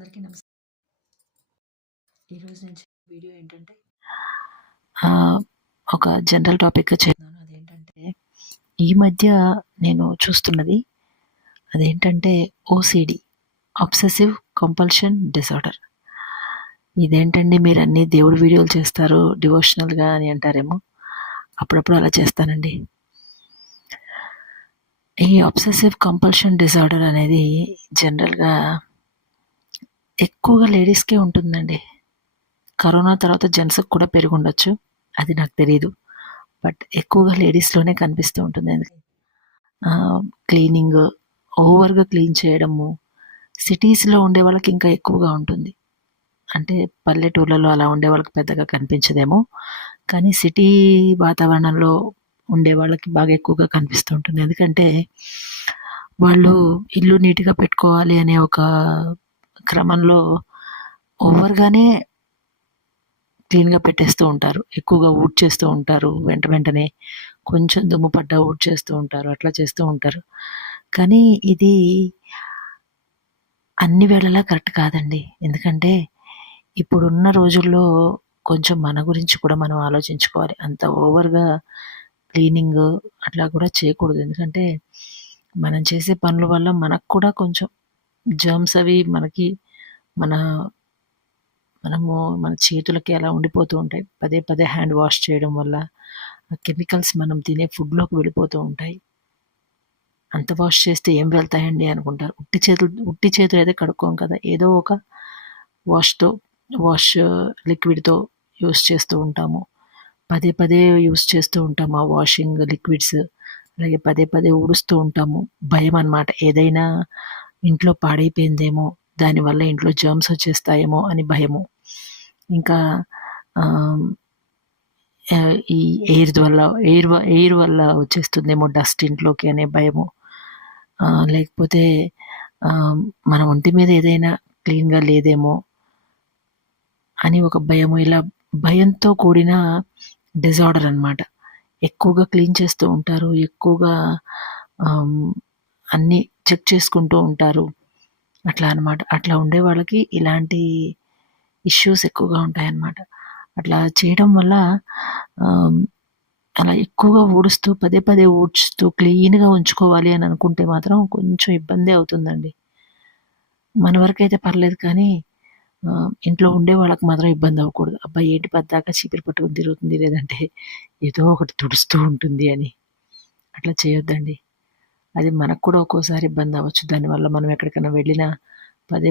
అందరికీ నమస్తే. ఈరోజు నేను వీడియో ఏంటంటే ఒక జనరల్ టాపిక్గా చెప్తున్నాను. అదేంటంటే ఈ మధ్య నేను చూస్తున్నది అదేంటంటే ఓసిడి, అబ్సెసివ్ కంపల్షన్ డిసార్డర్. ఇదేంటండి మీరు అన్ని దేవుడి వీడియోలు చేస్తారు డివోషనల్గా అని అంటారేమో. అప్పుడప్పుడు అలా చేస్తానండి. ఈ అబ్సెసివ్ కంపల్షన్ డిసార్డర్ అనేది జనరల్గా ఎక్కువగా లేడీస్కే ఉంటుందండి. కరోనా తర్వాత జెంట్స్కి కూడా పెరిగి ఉండొచ్చు, అది నాకు తెలియదు. బట్ ఎక్కువగా లేడీస్లోనే కనిపిస్తూ ఉంటుంది. క్లీనింగ్, ఓవర్గా క్లీన్ చేయడము సిటీస్లో ఉండే వాళ్ళకి ఇంకా ఎక్కువగా ఉంటుంది. అంటే పల్లెటూర్లలో అలా ఉండే వాళ్ళకి పెద్దగా కనిపించదేమో, కానీ సిటీ వాతావరణంలో ఉండే వాళ్ళకి బాగా ఎక్కువగా కనిపిస్తూ ఉంటుంది. ఎందుకంటే వాళ్ళు ఇల్లు నీట్గా పెట్టుకోవాలి అనే ఒక క్రమంలో ఓవర్గానే క్లీన్గా పెట్టేస్తూ ఉంటారు. ఎక్కువగా ఊడ్చేస్తూ ఉంటారు. వెంటనే కొంచెం దుమ్ము పడ్డా ఊడ్చేస్తూ ఉంటారు. అట్లా చేస్తూ ఉంటారు. కానీ ఇది అన్ని వేళలా కరెక్ట్ కాదండి. ఎందుకంటే ఇప్పుడున్న రోజుల్లో కొంచెం మన గురించి కూడా మనం ఆలోచించుకోవాలి. అంత ఓవర్గా క్లీనింగ్ అట్లా కూడా చేయకూడదు. ఎందుకంటే మనం చేసే పనుల వల్ల మనకు కూడా కొంచెం జర్మ్స్ అవి మనము మన చేతులకి అలా ఉండిపోతూ ఉంటాయి. పదే హ్యాండ్ వాష్ చేయడం వల్ల ఆ కెమికల్స్ మనం తినే ఫుడ్లోకి వెళ్ళిపోతూ ఉంటాయి. అంత వాష్ చేస్తే ఏం వెళ్తాయండి అనుకుంటారు. ఉట్టి చేతులు అయితే కడుక్కోం కదా, ఏదో ఒక వాష్ లిక్విడ్తో యూస్ చేస్తూ ఉంటాము. పదే యూస్ చేస్తూ ఉంటాము ఆ వాషింగ్ లిక్విడ్స్. అలాగే పదే ఊడుస్తూ ఉంటాము. భయం అన్నమాట, ఏదైనా ఇంట్లో పాడైపోయిందేమో, దానివల్ల ఇంట్లో జర్మ్స్ వచ్చేస్తాయేమో అని భయము. ఇంకా ఈ ఎయిర్ వల్ల వచ్చేస్తుందేమో డస్ట్ ఇంట్లోకి అనే భయము. లేకపోతే మన ఒంటి మీద ఏదైనా క్లీన్గా లేదేమో అని ఒక భయము. ఇలా భయంతో కూడిన డిజార్డర్ అన్నమాట. ఎక్కువగా క్లీన్ చేస్తూ ఉంటారు. ఎక్కువగా అన్నీ చెక్ చేసుకుంటూ ఉంటారు. అట్లా అన్నమాట. అట్లా ఉండే వాళ్ళకి ఇలాంటి ఇష్యూస్ ఎక్కువగా ఉంటాయన్నమాట. అట్లా చేయడం వల్ల అలా ఎక్కువగా ఊడుస్తూ పదే ఊడ్చుతూ క్లీన్గా ఉంచుకోవాలి అని అనుకుంటే మాత్రం కొంచెం ఇబ్బందే అవుతుందండి. మన వరకైతే పర్లేదు, కానీ ఇంట్లో ఉండే వాళ్ళకి మాత్రం ఇబ్బంది అవ్వకూడదు. అబ్బాయి ఏంటి పద్దాకా చీపురు పట్టుకుని తిరుగుతుంది, లేదంటే ఏదో ఒకటి తుడుస్తూ ఉంటుంది అని. అట్లా చేయొద్దండి. అది మనకు కూడా ఒక్కోసారి ఇబ్బంది అవ్వచ్చు. దానివల్ల మనం ఎక్కడికైనా వెళ్ళినా పదే